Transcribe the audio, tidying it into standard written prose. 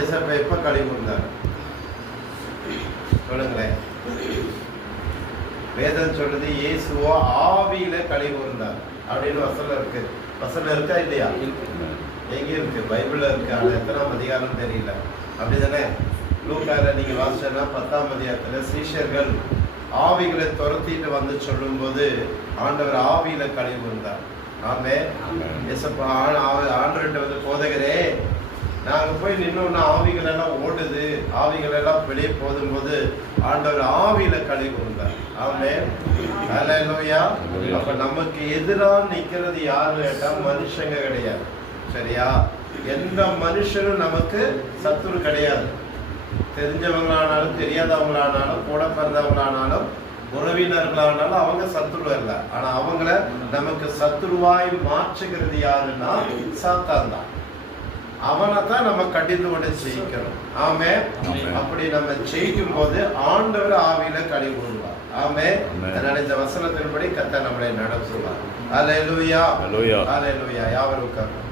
ஏசப்பா எப்ப கழிவு இருந்தாங்க சொல்லுங்களேன். வேதம் சொல்றது இயேசுவோ ஆவியில கழிவு இருந்தார் அப்படின்னு வசனம் இருக்கா இல்லையா? எங்க இருக்கு? பைபிள்ல இருக்கு. ஆனா எத்தனாம் அதிகாரம் தெரியல. அப்படிதானே? லூக்கால நீங்க வாசிச்சா 10ஆம் அதிகாரத்துல சீஷர்கள் ஆவிகளை துரத்திட்டு வந்து சொல்லும் போது ஆண்டவர் ஆவியில கழிவு இருந்தார். ஆமே. ஏசப்பா ஆண்டவர்கிட்ட வந்து போதகரே, நாங்க போய் நின்னோம்னா ஆவிகள் எல்லாம் ஓடுது, ஆவிகள் எல்லாம் வெளியே போதும்போது ஆண்டவர் ஆவியில கழிவு இருந்தார். ஆமே. ஹல்லேலூயா. அப்ப நமக்கு எதிராக நிக்கிறது யாருன்னு கேட்டா மனுஷங்க கிடையாது. சரியா? எந்த மனுஷனும் நமக்கு சத்துரு கிடையாது. தெரிஞ்சவங்களானாலும் தெரியாதவங்களானாலும் கூட பிறந்தவங்களானாலும் உறவினர்களானாலும் அவங்க சத்துரு இல்லை. ஆனா அவங்கள நமக்கு சத்துருவாய் மாற்றுகிறது யாருன்னா சாத்தான் தான். அவனை தான் நம்ம கடிந்து கொண்டு ஜெயிக்கணும். ஆமே. அப்படி நம்ம ஜெயிக்கும் போது ஆண்டவர் ஆவியில கழிவு விடுவார். ஆமே. அதனால இந்த வசனத்தின்படி கர்த்தர் நம்மளை நடத்துவார். அல்லேலூயா. அல்லேலூயா. யாவரும் உட்கார்ந்து